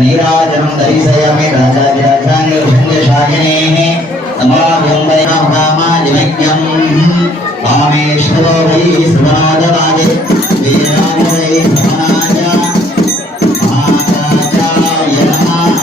नीराजनं दर्शयामि राजाधिराजाङ्गशायिनेः समाभ्यं वैनामाजिनज्ञं कामेश्वरो वै सुमनादराजे वीराजवै समनाज महाराजाय नमः।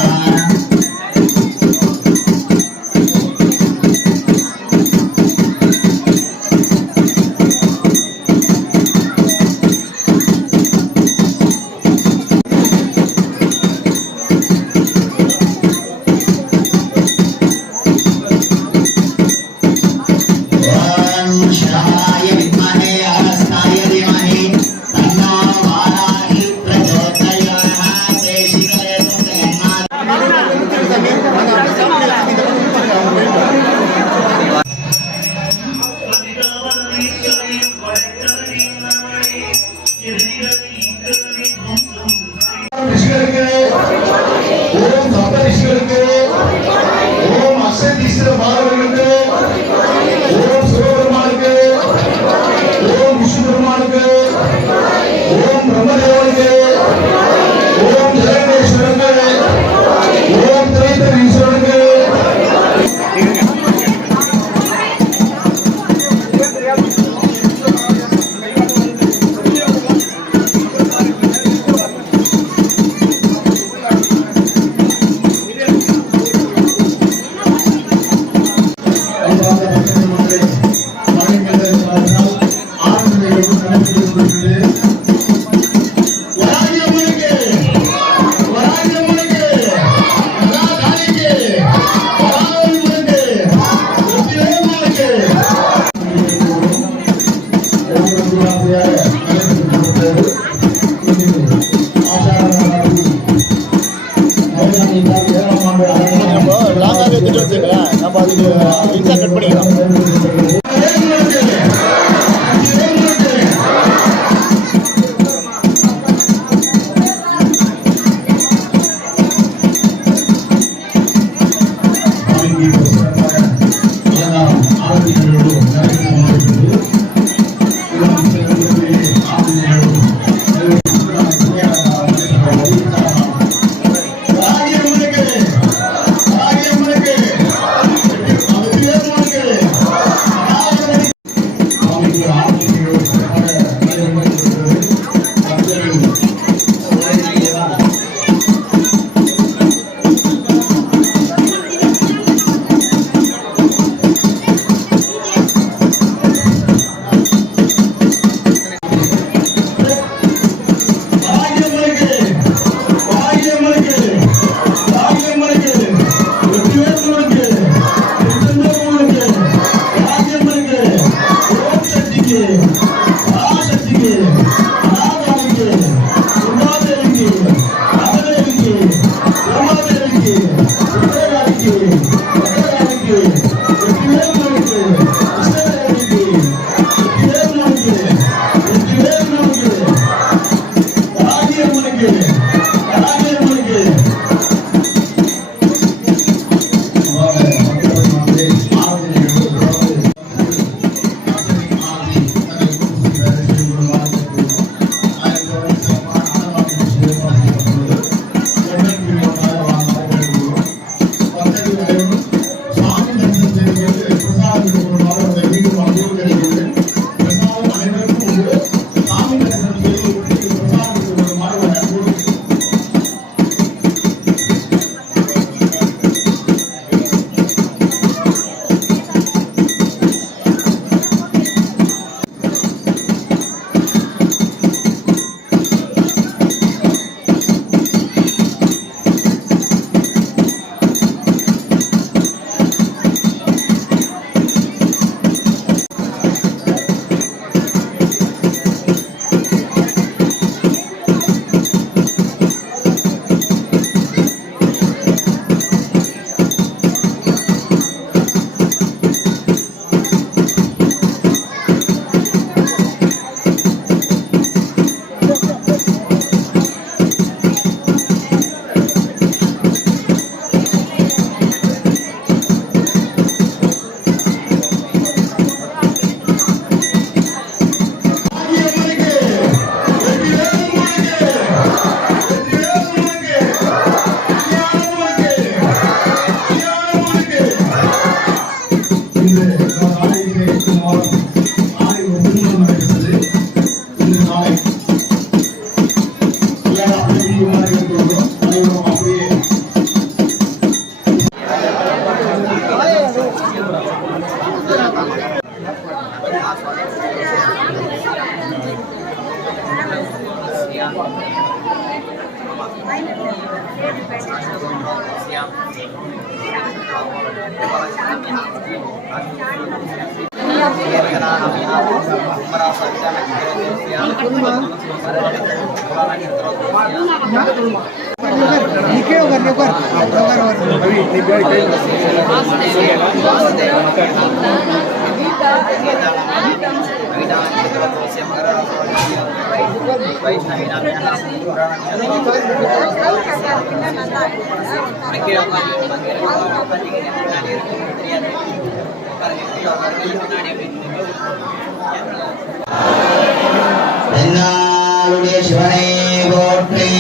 தென்னாளுடைய சிவனை போற்றி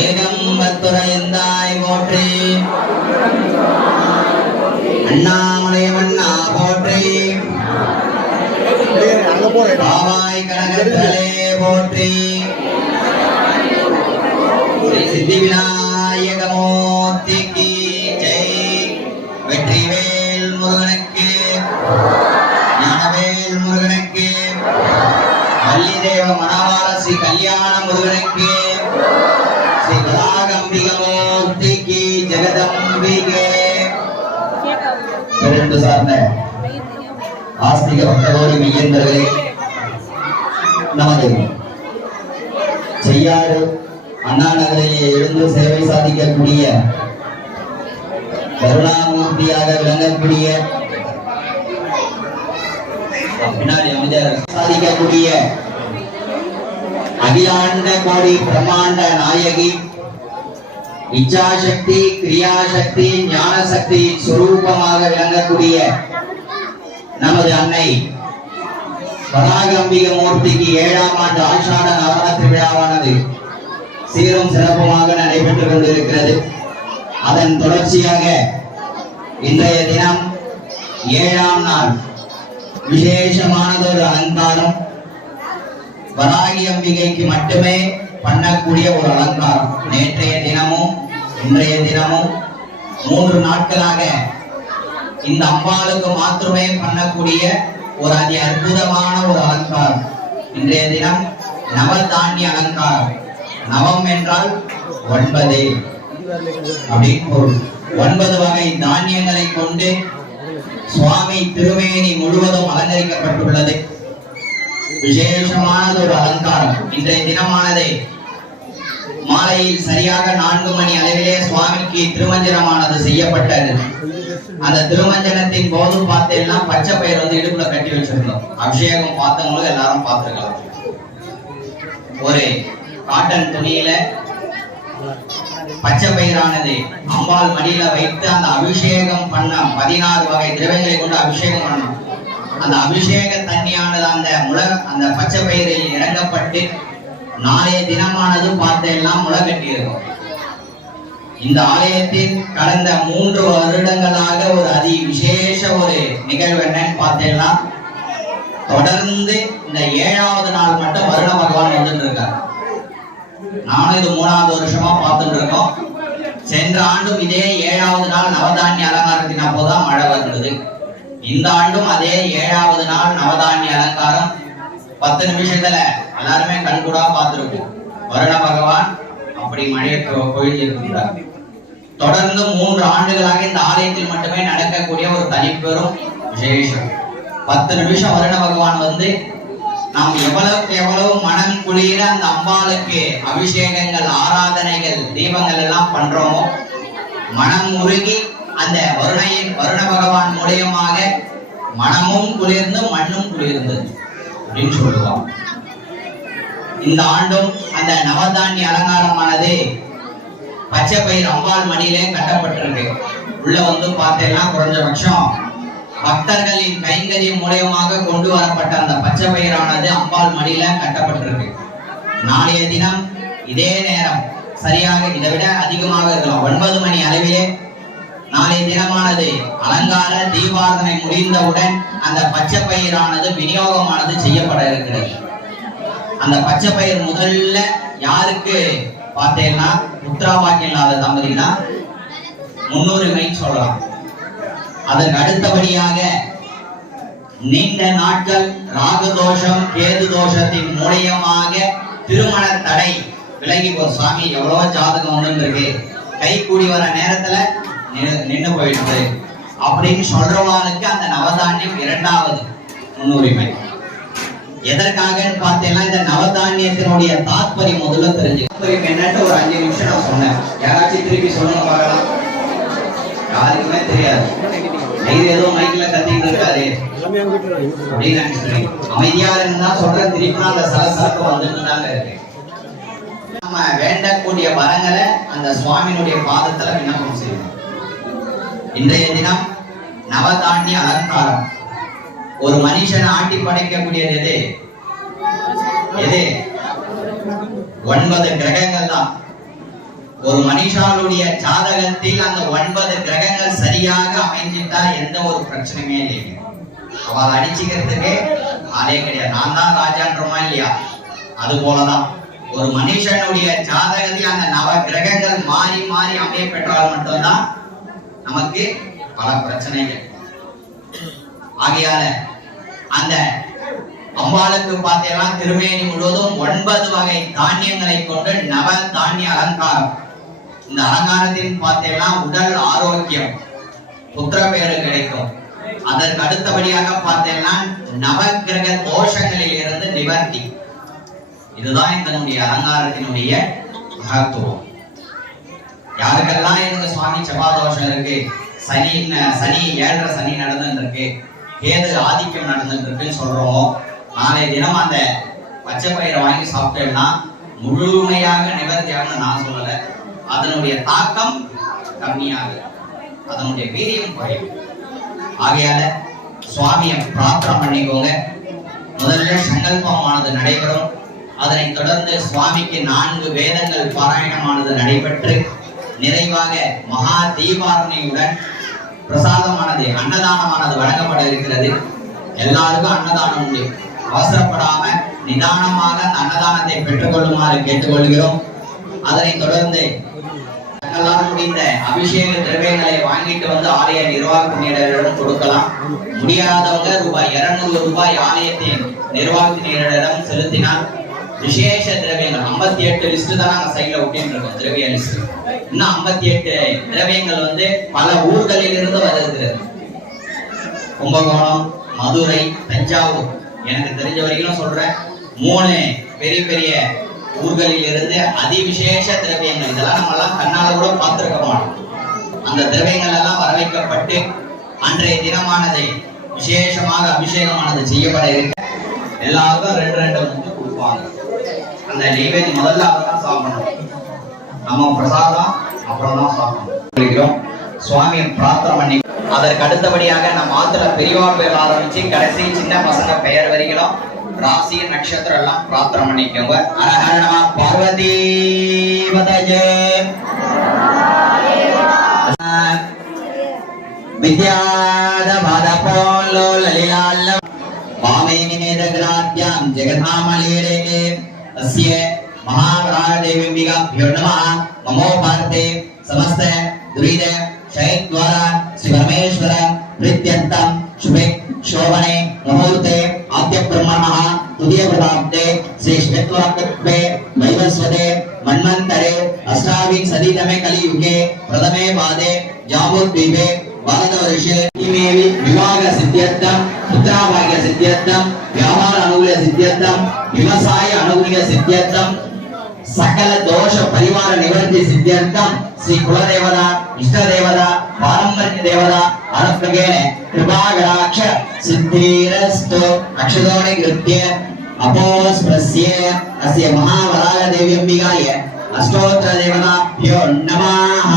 ஏகம்பத்துரையந்தாய் போற்றி அண்ணாமலை மன்னா போற்றி பாவாய் கனகத்தலே போற்றி ஸ்ரீ சித்தி விநாயகமூர்த்திக்கு ஜெய். வெற்றிவேல் முருகனுக்கு, ஞானவேல் முருகனுக்கு, வள்ளிதேவ மணவாள ஸ்ரீ கல்யாண முருகனுக்கு, ஸ்ரீ வராகம்பிகமூர்த்திக்கு, ஜெகதம்பிகே. பெருண்டு சார்ந்த ஆஸ்திக பக்தகோடி மெய்யன்பர்களே, நமது செய்யாறு அண்ணா நகரிலே எழுந்து சேவை சாதிக்கக்கூடிய கருணாமூர்த்தியாக விளங்கக்கூடிய பின்னாடி அமைச்சர் சாதிக்கக்கூடிய அகிலாண்ட கோடி பிரம்மாண்ட நாயகி, இச்சாசக்தி, கிரியாசக்தி, ஞான சக்தி சுரூபமாக விளங்கக்கூடிய நமது அன்னை வராகம்பிக மூர்த்திக்கு 7ஆம் ஆண்டு ஆஷாட நவராத்திரி விழாவானது சீரும் சிறப்புமாக நடைபெற்றுக் கொண்டிருக்கிறது. அதன் தொடர்ச்சியாக இன்றைய தினம் 7ஆம் நாள் விசேஷமானதொரு அலங்காரம், வராகி அம்பிகைக்கு மட்டுமே பண்ணக்கூடிய ஒரு அலங்காரம். நேற்றைய தினமும் இன்றைய தினமும் 3 நாட்களாக இந்த அம்பாளுக்கு மாத்திரமே பண்ணக்கூடிய ஒரு அதி அற்புதமான ஒரு அலங்காரம். இன்றைய தினம் நவதானிய அலங்காரம். நவம் என்றால் 9 அப்படின்னு பொருள். 9 வகை தானியங்களை கொண்டு சுவாமி திருமேனி முழுவதும் அலங்கரிக்கப்பட்டுள்ளது. விசேஷமானது ஒரு அலங்காரம். இன்றைய தினமானது மாலையில் சரியாக 4 மணி அளவிலே சுவாமிக்கு திருமஞ்சனமானது செய்யப்பட்டது. அந்த திருமஞ்சனத்தின் போது பார்த்தேன்னா பச்சை பயிர் இடுப்புல கட்டி வச்சிருந்தோம். அபிஷேகம் பார்த்தவங்களும் எல்லாரும் பார்த்திருக்கலாம். ஒரு காட்டன் துணியில பச்சை பயிரானது அம்பாள் மடியில வைத்து அந்த அபிஷேகம் பண்ண 16 வகை திரவியங்களை கொண்டு அபிஷேகம் பண்ணோம். அந்த அபிஷேக தண்ணியானது அந்த பச்சை பயிரில் இறங்கப்பட்டு நாளைய தினமானது பார்த்தெல்லாம் முளைகட்டி இருக்கும். இந்த ஆலயத்தின் கடந்த 3 வருடங்களாக ஒரு அதி விசேஷ ஒரு நிகழ்வு என்னன்னு பார்த்தேன்னா, தொடர்ந்து இந்த 7ஆவது நாள் மட்டும் வருண பகவான் வந்துட்டு இருக்கார். நானும் இது 3ஆவது வருஷமா பார்த்துட்டு இருக்கோம். சென்ற ஆண்டும் இதே 7ஆவது நாள் நவதானிய அலங்காரத்தின் அப்போதான் மழை வந்தது. இந்த ஆண்டும் அதே 7ஆவது நாள் நவதானிய அலங்காரம் 10 நிமிஷத்துல எல்லாருமே கண்கூடா பார்த்திருக்கோம். வருண பகவான் அப்படி மழையை பொழிஞ்சிருக்கிறார். தொடர்ந்து 3 ஆண்டுகளாக இந்த ஆலயத்தில் மட்டுமே நடக்கக்கூடிய ஒரு தனிப்பெரும் விசேஷம். 10 நிமிஷம் வருண பகவான் வந்து நாம் எவ்வளவுக்கு எவ்வளவு மனம் குளிர அந்த அம்பாளுக்கு அபிஷேகங்கள், ஆராதனைகள், தீபங்கள் எல்லாம் பண்றோமோ, மனம் உருகி அந்த வருண பகவான் மூலியமாக மனமும் குளிர்ந்து மண்ணும் குளிர்ந்தது அப்படின்னு சொல்லுவோம். இந்த ஆண்டும் அந்த நவதானிய அலங்காரமானது பச்சை பயிர் அம்பாள் மடியிலே கட்டப்பட்டிருக்கு. உள்ள பார்த்தேன்னா குறைஞ்சபட்சம் பக்தர்களின் கைங்கரியம் மூலியமாக கொண்டு வரப்பட்ட அந்த பச்சை பயிரானது அம்பாள் மடியில கட்டப்பட்டிருக்கு. நாளைய தினம் இதே நேரம் சரியாக இதை விட அதிகமாக இருக்கலாம், 9 மணி அளவிலே நாளைய தினமானது அலங்கார தீபாரதனை முடிந்தவுடன் அந்த பச்சை பயிரானது விநியோகமானது செய்யப்பட இருக்கிறது. அந்த பச்சை பயிர் முதல்ல யாருக்கு பார்த்தேன்னா புத்திராபாக்கியம் இல்லாத தம்பதினா முன்னுரிமை சொல்லலாம். அதற்கு அடுத்தபடியாக நீண்ட நாட்கள் ராகு தோஷம் கேது தோஷத்தின் மூலியமாக திருமண தடை விலகி சுவாமி எவ்வளவோ ஜாதகம் வந்து இருக்கு, கை கூடி வர நேரத்துல நின்று போயிடுது அப்படின்னு சொல்றவாளுக்கு அந்த நவதானியம் இரண்டாவது முன்னுரிமை. எதற்காக பார்த்தீங்கன்னா இந்த நவதானியத்தினுடைய தாத்பரியம் முதல்ல தெரிஞ்சு என்னன்னு ஒரு 5 நிமிஷம் நான் சொன்னேன். யாராச்சும் திருப்பி சொல்லுங்க பார்க்கலாம். யாருக்குமே தெரியாது. ஏதோ மைக்ல கத்திட்டு இருக்காரு அப்படின்னு நினைச்சிருக்கேன். அமைதியா இருந்தா சொல்ற திருப்பி அந்த சலசலப்பு வந்துட்டு தாங்க இருக்கு. நம்ம வேண்டக்கூடிய வரங்களை அந்த சுவாமியினுடைய பாதத்துல விண்ணப்பம் செய்யணும். இன்றைய தினம் நவதானிய அலங்காரம். ஒரு மனுஷன் ஆட்டி படைக்கக்கூடியது எது? 9 கிரகங்கள் தான். ஒரு மனுஷாளுடைய ஜாதகத்தில் அந்த 9 கிரகங்கள் சரியாக அமைஞ்சிட்டா எந்த ஒரு பிரச்சனையுமே இல்லைங்க. அவள் அடிச்சுக்கிறதுக்கு ஆளே கிடையாது. நான் தான் ராஜான்றமா இல்லையா? அது போலதான் ஒரு மனுஷனுடைய ஜாதகத்தில் அந்த 9 கிரகங்கள் மாறி மாறி அமைய பெற்றால் மட்டும்தான் நமக்கு பல பிரச்சனைகள். ஆகையால அந்த அம்பாளுக்கு பார்த்தீங்கன்னா திருமேனி முழுவதும் 9 வகை தானியங்களை கொண்டு நவ தானிய அலங்காரம். இந்த அலங்காரத்தின் பார்த்தீங்கன்னா உடல் ஆரோக்கியம், புத்திர பேரு கிடைக்கும். அதற்கு அடுத்தபடியாக பார்த்தீங்கன்னா நவகிரக தோஷங்களில் இருந்து நிவர்த்தி. இதுதான் இதனுடைய அலங்காரத்தினுடைய மகத்துவம். யாருக்கெல்லாம் எனக்கு சுவாமி செவ்வாய் தோஷம் இருக்கு, சனி 7.5 சனி நடந்துட்டு இருக்கு, கேது ஆதிக்கம் நடந்துட்டு இருக்குன்னு சொல்றோம், நாளைய தினம் அந்த பச்சை பயிரை வாங்கி சாப்பிட்டேன்னா முழுமையாக நிவர்த்தியாக நான் சொல்லல, அதனுடைய தாக்கம் கம்மியாகுது, அதனுடைய வீரியம் குறையும். ஆகையால சுவாமியை பிரார்த்தனை பண்ணிக்கோங்க. முதல்ல சங்கல்பமானது நடைபெறும். அதனைத் தொடர்ந்து சுவாமிக்கு 4 வேதங்கள் பாராயணமானது நடைபெற்று நிறைவாக மகா தீபாரணையுடன் பிரசாதமானது அன்னதானமானது வழங்கப்பட இருக்கிறது. எல்லாருக்கும் அன்னதானம் உண்டு. அவசரப்படாம நிதானமாக அந்த அன்னதானத்தை பெற்றுக்கொள்ளுமாறு கேட்டுக்கொள்கிறோம். அதனைத் தொடர்ந்து முடிந்த அபிஷேக திரவியங்களை வாங்கிட்டு வந்து ஆலய நிர்வாக பணியாளரிடம் கொடுக்கலாம். முடியாதவங்க ₹200 ஆலயத்தின் நிர்வாகத்தினரிடம் செலுத்தினால் விசேஷ திரவியங்கள் 58 லிஸ்ட் தான் நாங்க சைட்ல ஒட்டிட்டு இருக்கோம். திரவிய லிஸ்ட் இன்னும் 58 திரவியங்கள் வந்து பல ஊர்களில் இருந்து வருகிறது. கும்பகோணம், மதுரை, தஞ்சாவூர், எனக்கு தெரிஞ்ச வரைக்கும் சொல்றேன், 3 பெரிய பெரிய ஊர்களில் இருந்து அதிவிசேஷ திரவியங்கள், இதெல்லாம் நம்ம எல்லாம் கண்ணால கூட பார்த்திருக்க மாட்டோம். அந்த திரவியங்கள் எல்லாம் வரவைக்கப்பட்டு அன்றைய தினமானது விசேஷமாக அபிஷேகமானது செய்யப்பட இருக்க எல்லாருக்கும் 2 முட்டு கொடுப்பாங்க. அந்த நெய்வேதி முதல்ல அப்பதான் சாப்பிடணும். நம்ம பிரசாதம் அப்புறம் தான் சாப்பிடணும். சுவாமியை பிரார்த்தனை பண்ணி அதற்கு அடுத்தபடியாக நம்ம ஆத்துல பெரியவா பேர் ஆரம்பிச்சு கடைசி சின்ன பசங்க பெயர் வரிகளும் ராசி நட்சத்திரம் எல்லாம் பிரார்த்தனை பண்ணிக்கோங்க. ஹரஹர நம பார்வதி பதஜே வித்யாத பாதபோலோ லலிலால்ல வாமேனேத கிராத்யாம் ஜெகதாமலீரே அஸ்ய महादेवीभ्यो नमः। ममो भारते समस्त दुरीद शयद्वारा श्री परमेश्वर प्रीत्यर्थं शुभे शोभने मुहूर्ते आद्य ब्रह्मणः तुदीय प्रताप्ते श्री श्वेतवाक्ये वैवस्वते मन्वन्तरे अष्टाविंशतितमे कलियुगे प्रथमे पादे जाम्बुद्वीपे भारतवर्षे इमेवि विवाह सिद्ध्यर्थं पुत्रभाग्य सिद्ध्यर्थं व्यापार अनुकूल सिद्ध्यर्थं व्यवसाय अनुकूल सिद्ध्यर्थं सकल दोष परिवार निवृत्ति सिद्ध्यर्थं श्री कुलदेवता इष्टदेवता पारंपरिक देवता अनुग्रहेण कृपाकटाक्ष सिद्धिरस्तु अक्षतोनि कृत्य अपोस्पृश्य अस्य महावराह देव्यम्बिकाय अष्टोत्तर देवताभ्यो नमः।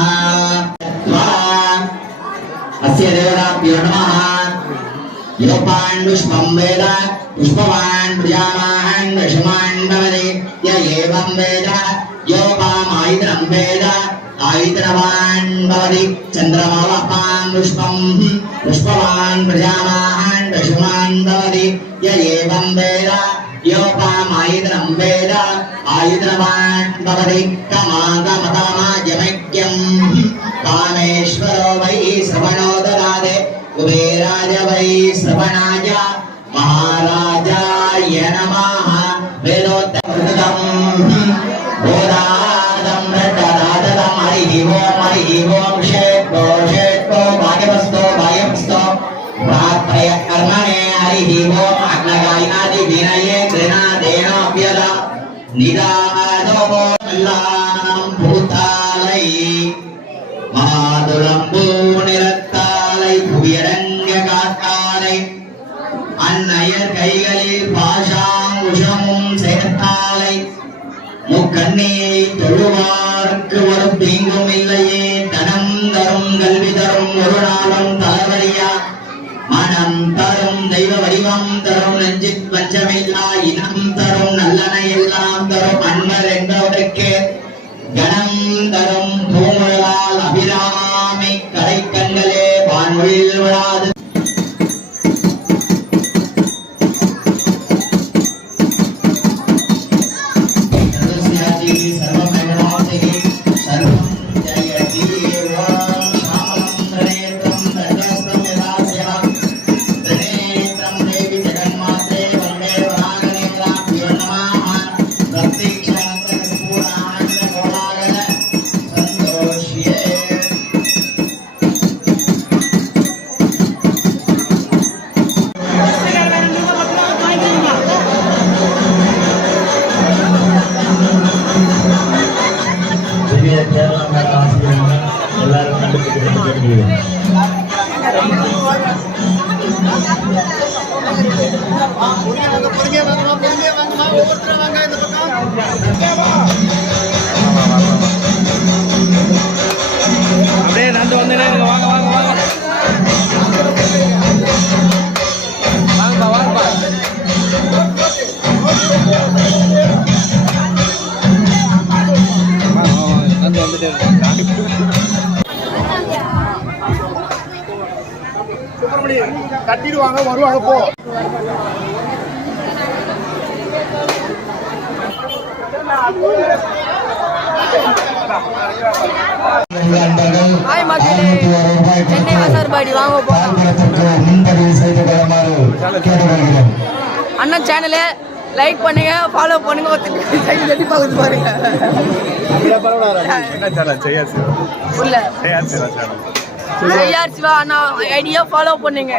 अस्य देवताभ्यो नमः। योपान् पुष्पं वेद पुष्पवान् प्रजावान् दशमान् भवति य एवं वेद योपामायितनं वेद आयितनवान् भवति चन्द्रमावपान् पुष्पं पुष्पवान् प्रजावान् दशमान् भवति य एवं वेद योपामायितनं वेद आयितनवान् भवति कमागमकामाजमैक्यं कामेश्वरो वै श्रवणो ददाति कुबेराय वै श्रवणाय நிதானமெல்லாம் பூத்தாலை மாதுளம்பூ நிறத்தாலை புயரங்க காத்தாலை அந்நயர் கைகளில் பாஷாங்குஷமும் சேர்த்தாலை முக்கண்ணியை தொழுவார்க்கு ஒரு தீங்கும் இல்லையே தனம் தரும் கல்வி தரும் ஒரு நாளும் தலைவலியா மனம் தரும் தெய்வ வடிவம் தரும் நெஞ்சித் பஞ்சமில்லா இனம் தரும் நல்லன எல்லாம் தரும் அன்பர் என்பவருக்கு கணம் தரும் பூமுழலால் அபிராமி கடை கண்களே வான்மொழியில் விழாது எல்லாரும் கண்டுபிடிக்க அப்படியே நந்து வந்தேனே வாங்க வாங்க வாங்க வாங்கப்பா வாங்கப்பா நந்து வந்துட்டே சுப்பிரமணியம் கட்டிடுவாங்க வருவாங்க போ சென்னை வசார்பாடி வாங்க போறோம். அண்ணன் சேனலை லைக் பண்ணுங்க, ஃபாலோ பண்ணுங்க, கட்டி பார்த்து பாருங்க. செய்யார் சிவா அண்ணா ஐடியா ஃபாலோ பண்ணுங்க.